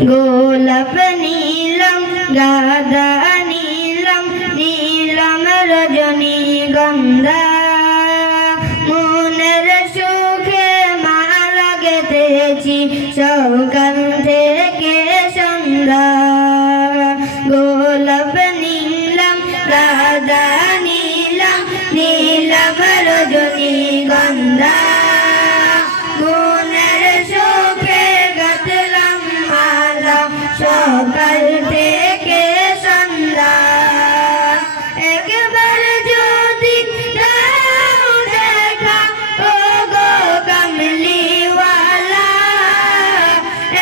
গোলাপ নীলম গাঁদা নীলম নীলম রজনীগন্ধা মনের সুখে মালা গেঁথেছি সকাল থেকে সন্ধ্যা গোলাপ নীলম গাঁদা নীলম নীলম রজনীগন্ধা সকাল থেকে সন্ধ্যা একবার যদি দাও দেখা ও গো কামলিওয়ালা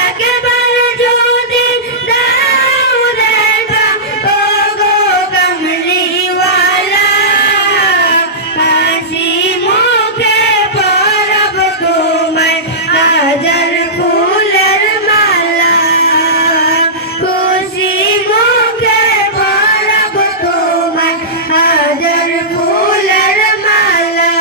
একবার যদি দাও দেখা ও গো কামলিওয়ালা হাসি মুখে পরাব তোমায় হাজার ফুলের মালা হাজার ফুলের মালা